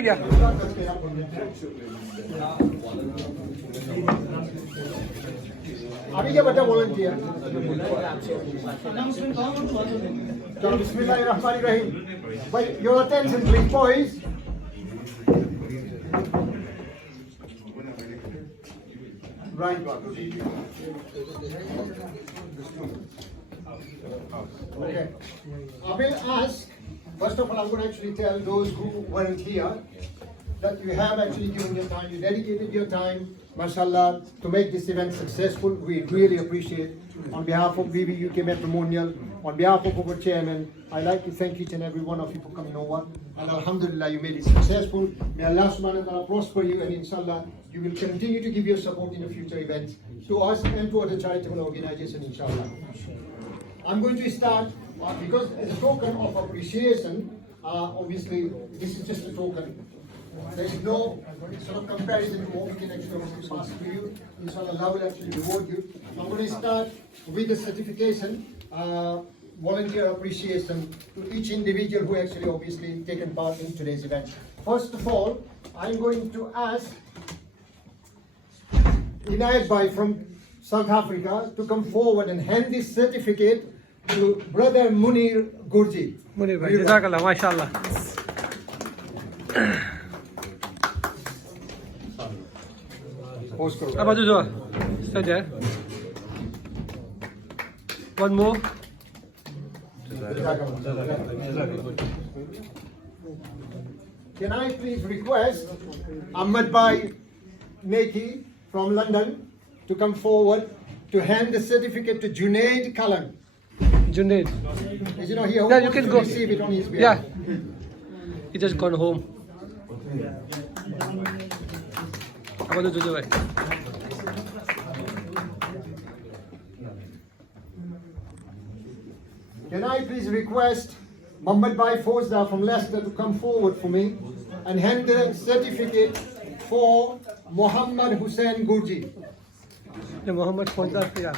આવી ગયા આવી ગયા બધા volunteer. So, Bismillahirrahmanirrahim. But your attention please, boys. Right. Okay. I will ask, first of all, I'm going to actually tell those who weren't here that you have actually given your time, you dedicated your time, mashallah, to make this event successful. We really appreciate. On behalf of VV UK Matrimonial, on behalf of our chairman, I'd like to thank each and every one of you for coming over. And alhamdulillah, you made it successful. May Allah subhanahu wa ta'ala prosper you, and inshallah, you will continue to give your support in the future events to us and to other charitable organizations, inshallah. I'm going to start because as a token of appreciation, obviously, this is just a token. There is no sort of comparison to what we can actually pass to you. Inshallah, Allah will actually reward you. I'm going to start with the certification, volunteer appreciation to each individual who actually obviously taken part in today's event. First of all, I'm going to ask Inayat Bhai from South Africa to come forward and hand this certificate to Brother Munir Gurji. Munir ભાઈ જઝાકલ્લાહ માશાઅલ્લાહ Post karo. આ બાજુ જો સજ્જા one more Can I please request Ahmed Bhai Neki from London to come forward to hand the certificate to Junaid Kalan. Junaid Is he not here? Who Yeah, you wants can to go. receive it on his yeah behalf? he just gone home આ બાજુ જોજો ભાઈ Can I please request Mohammed Bhai Fozda from Leicester to come forward for me and hand the certificate for Muhammad Hussain Gurji. ને મોહમ્મદ ફોનદાર પી આ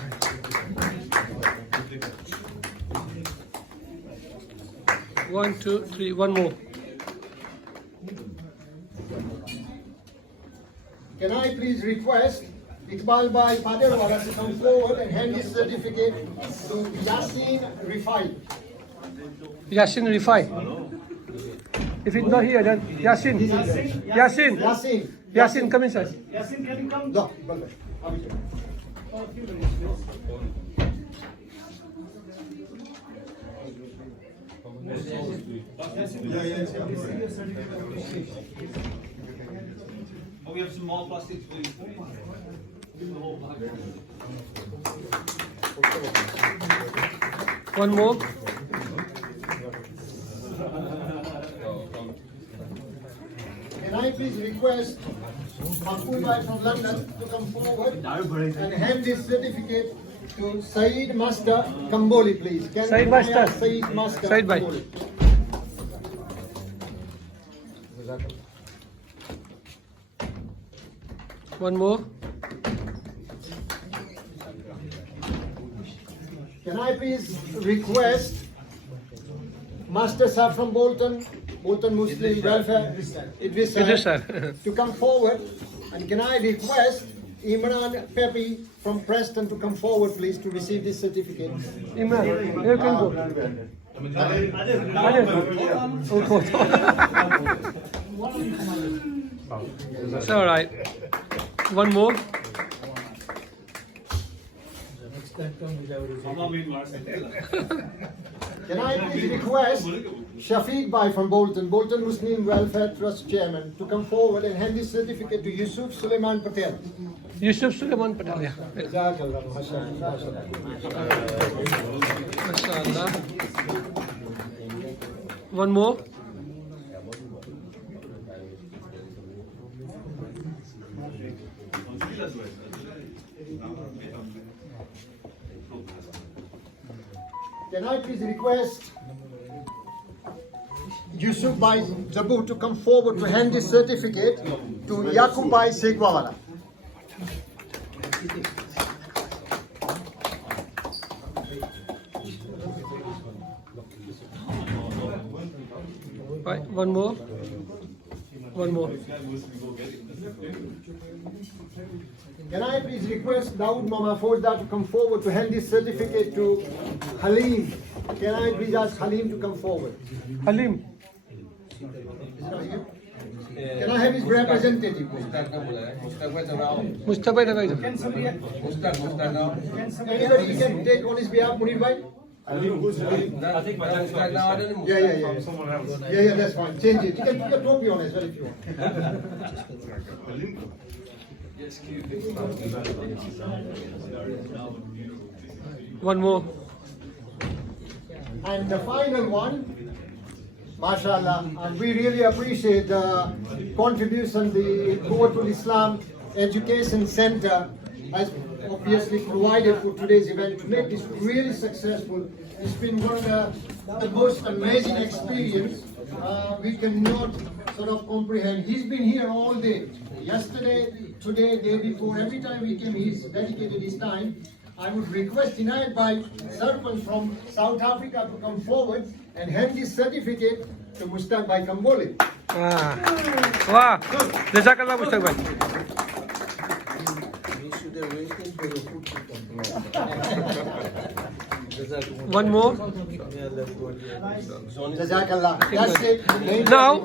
1 2 3 one more Can I please request Iqbal Bhai Paderwala to come forward and hand his certificate to Yasin Rifai. Yasin Rifai if he's not here then Yasin Yasin Yasin. Yasin come inside No, brother. Oh, we have some more plastics for you. one more Can I please request Mahfouz Bhai from London to come forward and hand this certificate to Saeed Master Kamboli, please. Can Saeed I Master. ask Saeed Master Saeed Bhai. Kamboli? one more Can I please request Master Sir from Bolton Muslim Welfare Idris Idris sir, sir to come forward, and can I request Imran Pepi from Preston to come forward, please, to receive this certificate. Imran you can go Adil it's all right one more Can I please request Shafiq Bhai from Bolton Muslim Welfare Trust Chairman to come forward and hand this certificate to Yusuf Suleiman Patel. Yusuf Suleiman Patel yeah mashallah one more Can I please request Yusuf Bhai Zabu to come forward to hand this certificate to Yaqub Bhai Sekhwawala. right one more One more. Can I please request Dawood Mama Fozda to come forward to hand this certificate to Halim? Can I please ask Halim to come forward? Halim. Is it not here? Can I have his representative? Mustaq bhai लगाइए. Anybody can take on his behalf, Munir bhai? Yeah, that's fine. Change it. You can put a topi on as well if you want. One more. And the final one, mashallah, and we really appreciate the contribution the Quwwatul Islam Education Center has obviously provided for today's event to make this really successful. It's been one of the most amazing experience. We cannot sort of comprehend. He's been here all day. Yesterday, today, day before, every time we came, he's dedicated his time. I would request Inayat Bhai, Sarpanch from South Africa, to come forward and hand this certificate to Mustaq Bhai Kambole. Wow. Jazakallah Mustaq bhai. One more. Jazakallah. That's it. Now.